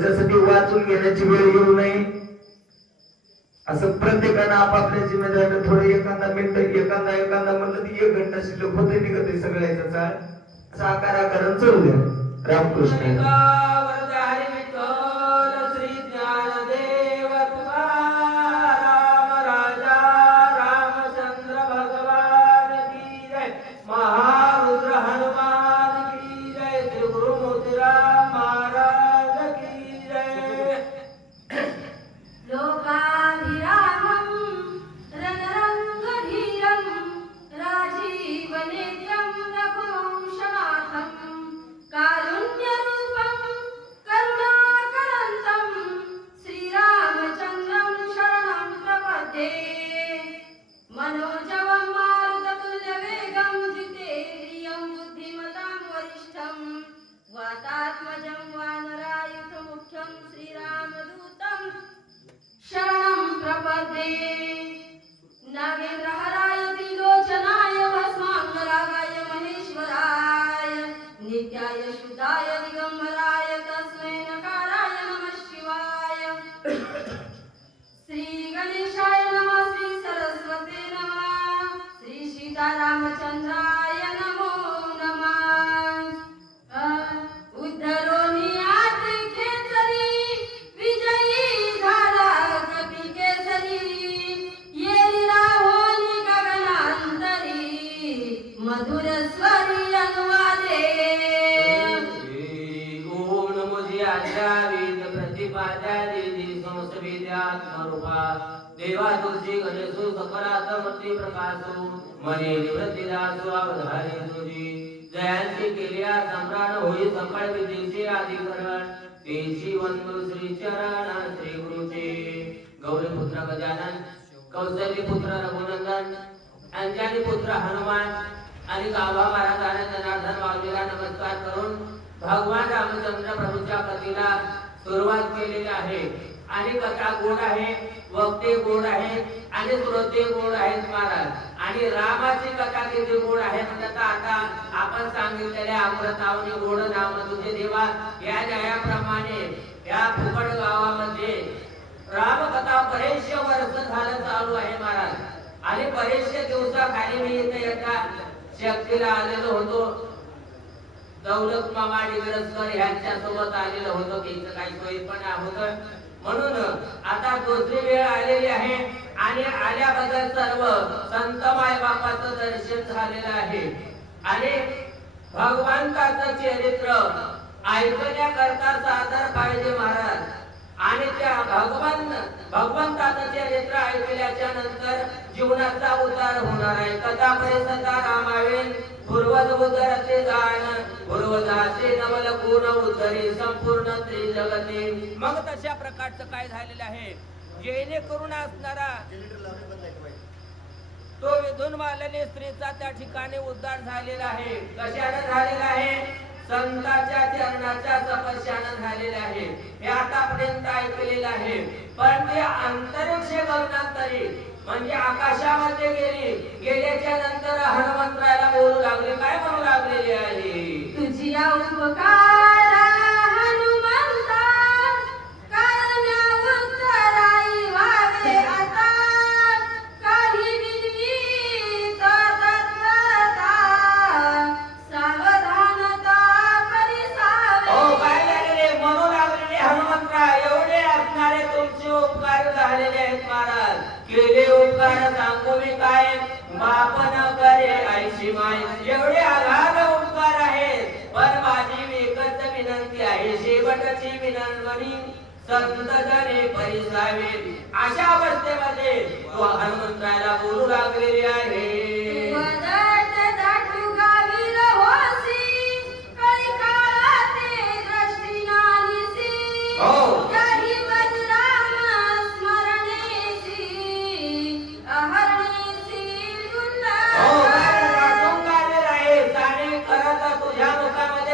त्याच्यासाठी वाचून घेण्याची वेळ येऊ नये असं प्रत्येकानं आपापल्या जिम्मेदारीने थोडं एखादा मिनिट एखादा म्हणलं की 1 घंटा शिल्लक होते निघत सगळ्याचा चाळ असं आकारानं चढू द्या. रामकृष्ण देवा तुझी गणेशु सकारात्मक प्रकाशु मने निवृत्तीदासु अवधारी तुझी जयांची केल्या सम्राट होई संकल्प दिवशी अधिकरण तेची वंदू श्री चरण श्री गुरुचे गौरी पुत्र गजानन कौशल्य पुत्र रघुनंदन अंजनी पुत्र हनुमान आणि गाभा महाराजांना जनार्दन वाल्मीला नमस्कार करून भगवान रामचंद्र प्रभूच्या कथेला सुरुवात केलेली आहे. आणि कथा गोड आहे, वक्ते गोड आहे आणि श्रोते गोड आहेत महाराज. आणि रामाची कथा किती गोड आहे म्हणजे आता आपण सांगितलेल्या अमृतावनी गोड नाम तुझे देवा या न्यायाप्रमाणे या फुकट गावामध्ये रामकथा बरेचशे वर्ष झालं चालू आहे महाराज. आणि बरेचशे दिवसाखाली मी इथे एका शक्तीला आलेलो होतो. दौलत मामा डिग्रजकर यांच्या सोबत आलेलो होतो की इथं काही सोयीपणा होतं म्हणून आता दुसरी वेळ आलेली आहे. आणि आल्याबद्दल सर्व संत माय बापाचं दर्शन झालेलं आहे. आणि भगवंताचं चरित्र ऐकण्याकरता सादर पाहिजे महाराज. आणि त्या भगवंताचं चरित्र ऐकल्याच्या नंतर जीवनाचा उद्धार होणार आहे. कथा परिसदा रामावेन पूर्वज उदरते गान पूर्वजाचे नवल गुण उद्धरी संपूर्ण त्रिजगते. मग तशा प्रकारचं काय झालेलं आहे जेणेकरून असणारा तो विधून मालने स्त्रीचा त्या ठिकाणी उद्धार झालेला आहे. कशाने झालेला आहे? संतांच्या चरणाच्या तपस्याने झालेले आहे. हे आतापर्यंत ऐकलेलं आहे. पण ते अंतरिक्ष गगनांतरी म्हणजे आकाशामध्ये गेल्याच्या नंतर हनुमंतरायला बोलू लागले. काय म्हणू लागलेले आहे? तुझी उपकार हनुमंता करण्या उत्तराई व्हावे आता काही विद्वित तत्वता सावधानता परिसावे. हो काय झालेले म्हणू लागलेले हनुमंतराय एवढे असणारे तुमचे उपकार झालेले आहेत महाराज. केले उपकार सांगू मी काय मापन करे ऐशी माय. एवढे आघात उपकार आहेत. पण माझी एकच विनंती आहे शेवटची विनंती संतजने परिसावे. अशा अवस्थेमध्ये तो हनुमंतरायला बोलू लागलेले आहे.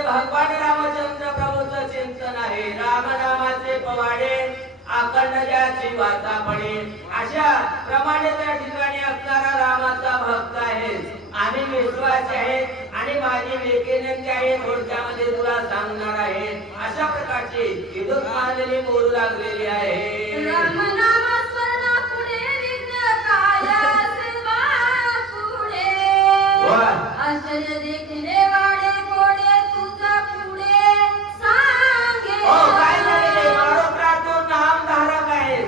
भगवान रामचंद्र प्रभूचं चिंतन आहे. राम नामाचे पवाडे अखंड ज्याची वाचा पडे. अशा प्रमाणे त्या ठिकाणी असणारा रामाचा भक्त आहे आणि विश्वास आहे. आणि माझी विनंती आहे थोडक्यामध्ये तुला सांगणार आहे. अशा प्रकारची विद्युत मांडणी बोलू लागलेली आहे. राम नाम स्मरणा पुढे विघ्न कायास पुढे वा. आश्चर्य देखिले वाडे कोडे तुझा पुढे सांगे. काय झालेले मारोकरा तू नामधारक आहे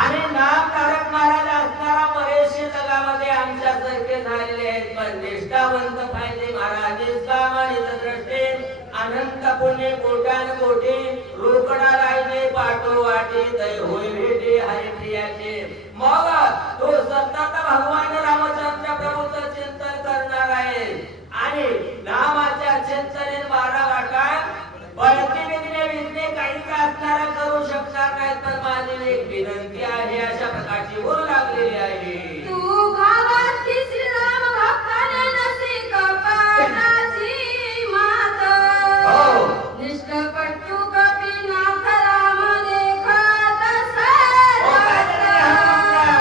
आणि नामधारक महाराज असणारा बरेचसे जगामध्ये आमच्यासारखे झालेले आहेत, पण निष्ठावंत पाहिजे महाराज. निष्काम आणि द्रष्टे अनंत पुण्य कोट्यान कोटी रोकडा राहिले पाठो वाटे दय होय भेटे हरिप्रियाचे. मग तो सतत भगवान रामचंद्र प्रभूचं चिंतन करणार आहे आणि नामाच्या चिंतनेत मारा वाटा बळती विघ्ने काहीच असणारा करू शकणार नाही. तर माझी एक विनंती आहे अशा प्रकारची बोलू लागलेली आहे. तू गावात श्रीराम भक्ताने नसे कपाटाची मात. हो. निष्कपट तू कपिनाथ राम देखत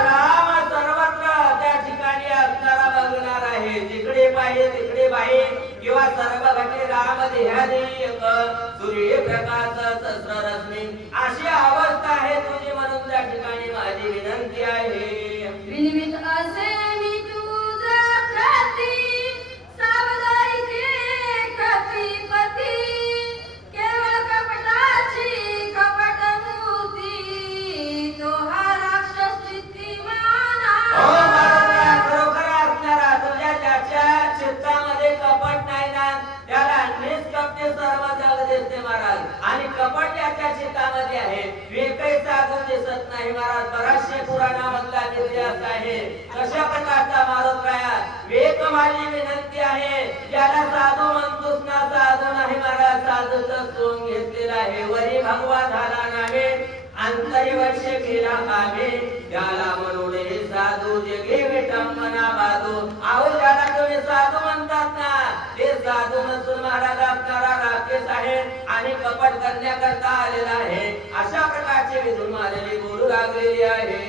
राम सर्वत्र त्या ठिकाणी असणारा बघणार आहे. जिकडे पाहिजे तिकडे बाई किंवा सर्व घटे राम देहादी एक सूर्य प्रकाश सहस्र रश्मी अशी अवस्था आहे तुझी, म्हणून त्या ठिकाणी माझी विनंती आहे. विनिमित असे मी तुझा प्रती सावधाई कपीपती. केवळ कपटाची कपट मूर्ती तो हा राक्षस चित्तीमाना. हो महाराज, खरोखर असणारा तुझ्या ज्याच्या चित्तामध्ये कपट नाही ना त्याला निष्कपटे सर्व जग दिसते महाराज, आणि कपट त्याच्या चित्तामध्ये आहे. एकही साधू दिसत नाही महाराज. बराचशे पुराणामधला इतिहास आहे. कशा प्रकारचा मारोत राया वेक माझी विनंती आहे. ज्याला साधू म्हणतोस ना साधू नाही महाराज, साधूचं सोंग घेतलेला आहे. वरी भगवा झाला नामे अंतरी वर्ष केला कामे, त्याला म्हणून हे साधू जगे विटंबना बाधू. आहो ज्याला तुम्ही साधू म्हणतात ना ते साधू नसून महाराज असणारा राकेश आहे आणि कपट करण्याकरता आलेला आहे. अशा प्रकारचे विधून मारलेली बोलू लागलेली आहे.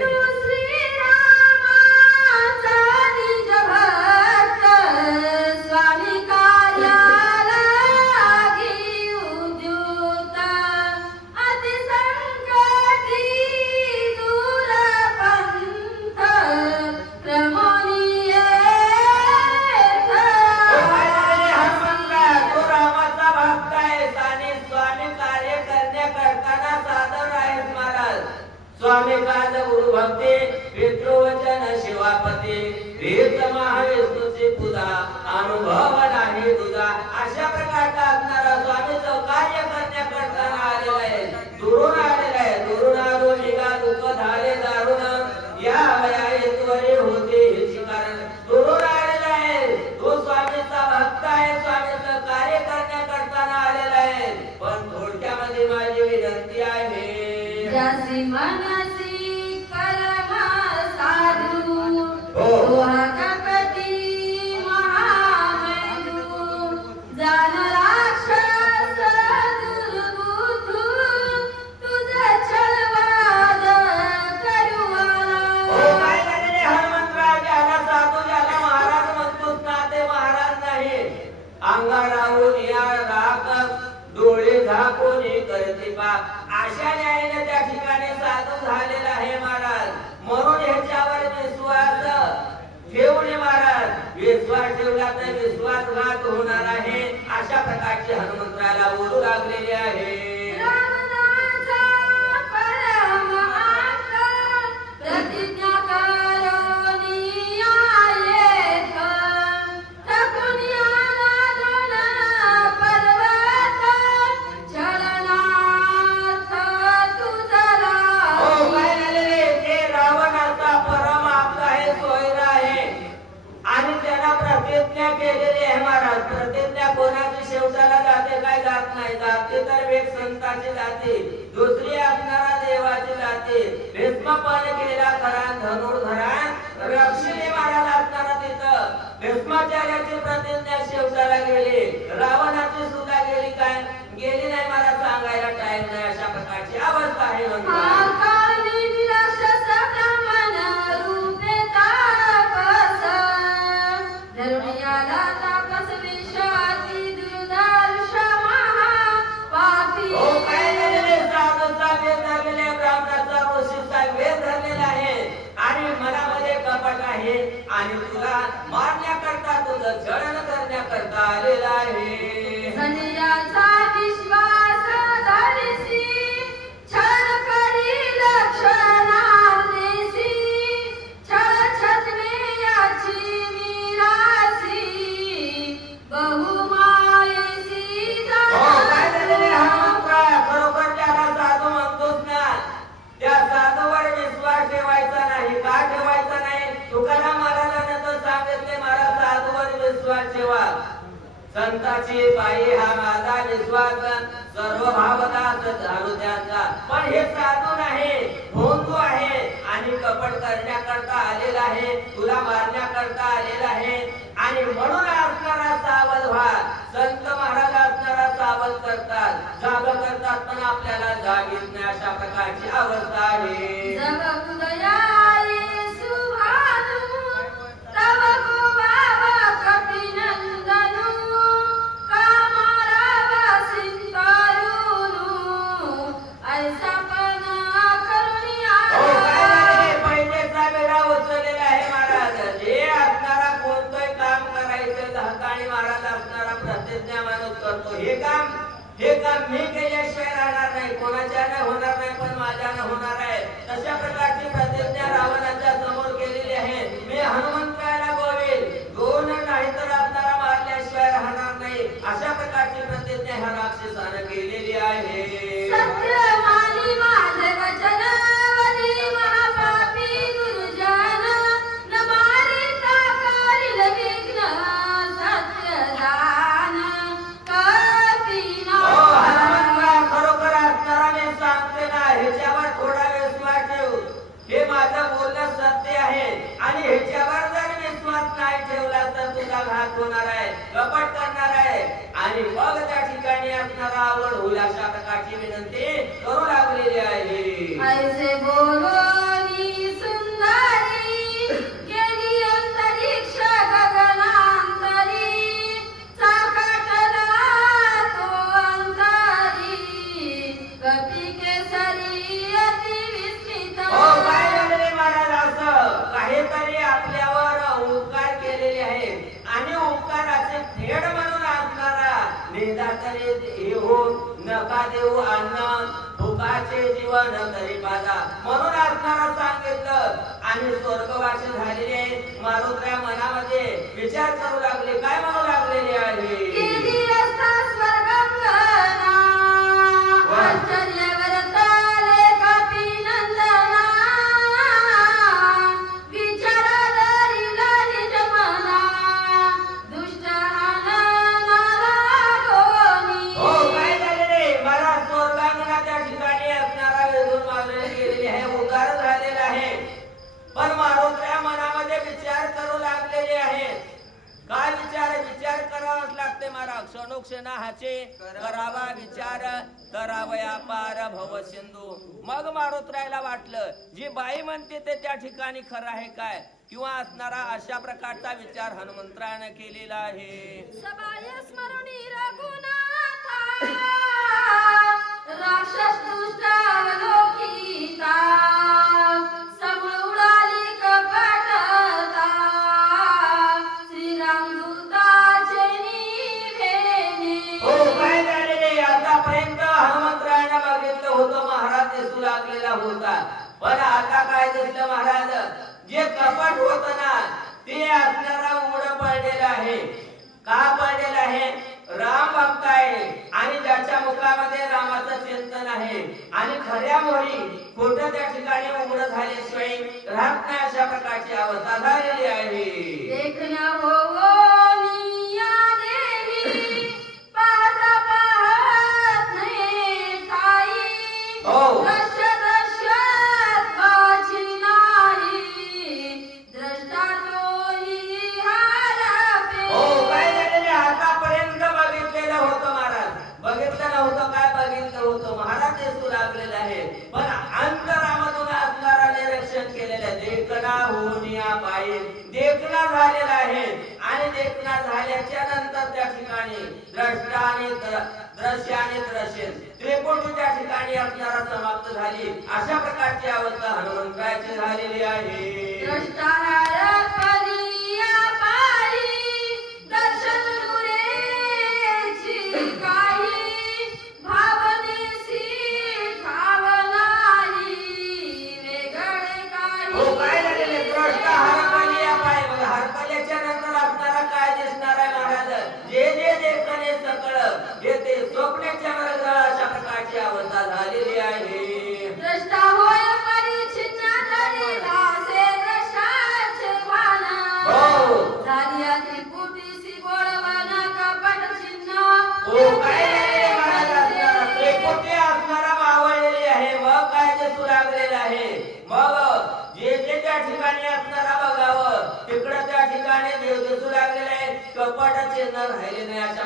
तू श्रीरामाचा निज भक्त स्वामी कार्याला लागी उद्युक्त. अति संकटी दूर पंथ क्रमोनी येथ. हनुमंता तो रामाचा भक्त आहे आणि स्वामी कार्य करण्याकरता सादर आहे महाराज. स्वामी काज गुरु भक्ती पितृवचन शिवापती वेद महाविष्णूची पूजा अनुभव नाही तुझा. अशा प्रकारचा असणारा स्वामीचं कार्य करण्याकरता आलेला आहे. दुरून आलेला आहे. दुरून आलो निघा दुःख झाले दारुण या वया हेतुवरे होते हेची कारण. दुरून आलेला आहे. तो स्वामीचा भक्त आहे. स्वामीचं कार्य करण्याकरता आलेला आहे. पण थोडक्यामध्ये माझी विनंती आहे. ज्यासी मनसी परम साधू हो. तो हा कपटी महामैदू. जाण राक्षस दुर्बुद्धू तुझा छळवाद करुवाला. हो, काय झालेले हनुमंतराव, ज्याला साधू ज्याला महाराज म्हणतोस ना ते महाराज नाही. अंगाराहून या राख डोळे झाकून करते पाप. अशा न्यायाने त्या ठिकाणी साधू झालेला आहे महाराज. म्हणून ह्याच्यावर विश्वास ठेवू नये महाराज. विश्वास ठेवला तर विश्वासघात होणार आहे. अशा प्रकारचे हनुमंतराला बोलू लागलेले आहे. रामनाचा परम अंत प्रतिज्ञा करोनी आयेथ. थकून आला दोन पर्वत चलनार्थ तुझरा. हो, काय झालेले ते रावणाचा परम आपला आहे सोयरा आहे आणि त्याला प्रतिज्ञा केलेली आहे महाराज. प्रतिज्ञा कोणाची शेवटाला जाते काय जात नाही. जाते तर एक संताची जाते, दुसरी असणारा देवाची जाते. भीष्मपण केला खरा धनुर्धरा रक्षणे महाराज असणारा तिथं. भीष्माचार्याची प्रतिज्ञा शेवटाला गेली, रावणाची सुद्धा गेली काय गेली नाही. मला सांगायला टाइम नाही. अशा प्रकारची अवस्था आहे म्हणतात. आकानी विलास ब्राह्मण रूपे तापस. धरुणियाला तापस विषाती दुर्धर्ष महा. आणि तुला मारण्याकरता तुझं छळण करण्याकरता आलेला आहे. धन्याचा विश्वास धरिसी छळ करील क्षणार्धेसी छळ छत्मे याची मिरासी बहुमायेसी काय झालेले हनुमंतराय? खरोखर त्याला साधू म्हणतोस ना, त्या साधूवर विश्वास ठेवायचा नाही. का ठेवायचा नाही? तुकाराम महाराजांनी तर सांगितले, मला साधूवर विश्वास ठेवा. संताची पायी हा माझा विश्वास सर्व भावदास झालो त्यांचा. पण हे साधू नाही, भोंदू आहे आणि कपट करण्याकरता आलेला आहे, तुला मारण्याकरता आलेला आहे. आणि म्हणून असणारा सावध व्हा. संत महाराज असणारा सावध करतात, जाग करतात, पण आपल्याला जाग येत नाही, अशा प्रकारची अवस्था आहे. जग उदयाये सुभानु तव गोवावा कपिनंदनु कामारावा सिंतारुनु ऐसा पना करुणिया. काय झाले? पहिलेचा वेळा उचललेला आहे महाराज. जे असणारा कोणतंही काम करायचं हकाणी महाराज असणारा प्रतिज्ञा माणूस करतो. हे काम मी केल्याशिवाय राहणार नाही, कोणाच्याने होणार नाही, पण माझ्याने होणार आहे. तशा प्रकारची प्रतिज्ञा रावणाच्या समोर केलेली आहे. मी हनुमंताला गोवेल नाही तर असणारा मारल्याशिवाय राहणार नाही, अशा प्रकारची प्रतिज्ञा ह्या राक्षसाने केलेली आहे. सत्य मानी माझे वचन वदी महापापी गुरुजन न मारिता करील विघ्न सत्य दान कपिना. हनुमंतराय, खरोखर असणारा मी सांगते ना, ह्याच्यावर थोडा विश्वास ठेव. हे माझं बोलणं सत्य आहे आणि ह्याच्यावर जर विश्वास नाही ठेवला तर तुझा घात होणार आहे, कपट करणार आहे आणि मग त्या ठिकाणी असणारा आवड होईल, अशा प्रकारची विनंती करू लागलेली आहे. ऐसे बोलोनी सुंदरी गेली अंतरिक्ष गगनांतरी चाकाटला तो अंतरी कपी केसरी अति विस्मित. काय झालेले महाराज? असं काहीतरी आपल्यावर उपकार केलेले आहेत आणि उपकाराचे फेड म्हणून असणारा निंदा तरी हे हो नका देऊ अन्न भुकाचे जीवन तरी पाजा म्हणून असणारा सांगितलं. आणि स्वर्गवासी झालेले मारुत्र्या मनामध्ये विचार करू लागले, काय म्हणू लागलेले आहे. गेली असता स्वर्गांगना आश्चर्यवर ताले कपिनंदना विचार धरिला निज मना दुष्ट आनंदाला गोनी. काय झालेले? मला स्वर्गांगना त्या ठिकाणी असणारा वेधून मारले गेलेले आहे, उगार झालेला आहे. पण मारुत्र्या मनामध्ये विचार करू लागलेले आहेत. काय विचार करावाच लागते महाराज. क्षणोक्षणा हाचे करावा विचार करावया पार भव सिंधू. मग मारुत्र्याला वाटलं, जी बाई म्हणते ते त्या ठिकाणी खरं आहे काय, किंवा असणारा अशा प्रकारचा विचार हनुमंतराने केलेला आहे. सबाय स्मरणी रघुनाथा राक्षस दुष्ट अवलोकिता समूळ उडाली कपटता श्रीरामदूताचे निभेने. काय झालेले? आतापर्यंत हनुमंतरायाने बघितलं होतं महाराज दिसू लागलेला होता, पण आता काय दिसलं महाराज? जे कपट होत ना ते असणारा उड पडलेला आहे. का पडलेला आहे? राम भक्त आहे आणि ज्याच्या मुखामध्ये रामाचं चिंतन आहे आणि खऱ्या मोरी खोटं त्या ठिकाणी उघड झाल्याशिवाय राहत नाही, अशा प्रकारची अवस्था झालेली आहे. देखना होनिया देवी पाहता पाहत नाही ठाई हो. दृश्य दृश्यात वाची नाही द्रष्टा तोही हारापे. काय झालेले? आतापर्यंत बघितलेलं होतं महाराज, बघितलं नव्हतं काय? बघितलं होतं महाराज दिसू लागलेलं आहे, पण अंतरामधून असणारा निरीक्षण केलेलं देखना होनिया पायी देखना झालेला आहे. आणि देखना झाल्याच्या नंतर त्या ठिकाणी द्रष्टा आणि दृश्य आणि दृश्य त्रिपुटी त्या ठिकाणी असणारा समाप्त झाली, अशा प्रकारची अवस्था हनुमंतरायाची झालेली आहे. द्रष्टा हारपली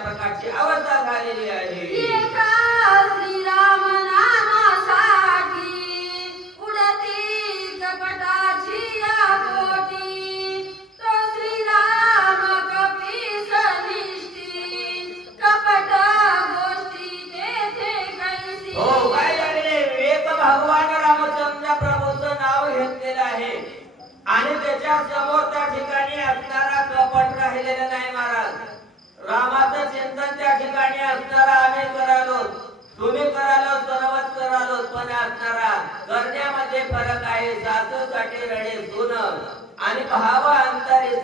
प्रकारची अवस्था झालेली आहे. एका श्रीराम नामासाठी उडती कपटाची या कोटी. तो श्रीराम कपीस निष्ठी कपट गोष्टी तेथे कैसी. हो काय झालेले एक भगवान रामचंद्र प्रभूचं नाव घेतलेलं आहे आणि त्याच्या समोर त्या ठिकाणी असणारा कपट राहिलेला नाही महाराज. रामाचं चिंतन त्या ठिकाणी असणारा आम्ही करालो, तुम्ही करालो, सर्वच करालो, पण असणारा करण्यामध्ये फरक आहे. सासूसाठी रडे सुन आणि भाव अंतरे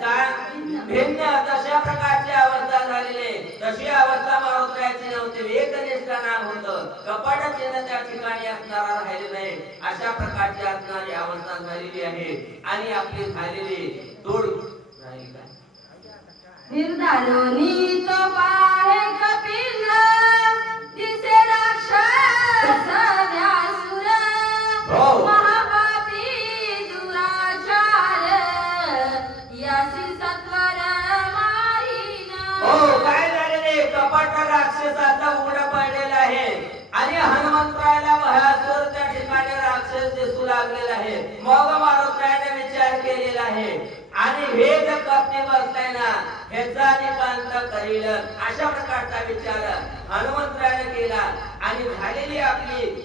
भिन्न तशा प्रकारची अवस्था झालेली. तशी अवस्था मारुत्राची नव्हती. एकनिष्ठ नाम होतं, कपट चिन्ह त्या ठिकाणी असणारा राहिले नाही. अशा प्रकारची असणारी अवस्था झालेली आहे आणि आपली झालेली तोड राहिली काय. निर्धारोनी तो पाहे कपिल दिसे राक्षस व्यासुर. हो. महापापी दुराचार यासी सत्वर मारीन. हो काय झालेले कपट राक्षसाचा उघड पडलेला आहे आणि हनुमंतरायाला भयासुर त्या ठिकाणी राक्षस दिसू लागलेला आहे. मग मारुत्रायाने विचार केलेला आहे आणि हे जर कपटी बसलाय ना ह्याचा निकांत करील अशा प्रकारचा विचार हनुमंतरायाने केला आणि झालेली आपली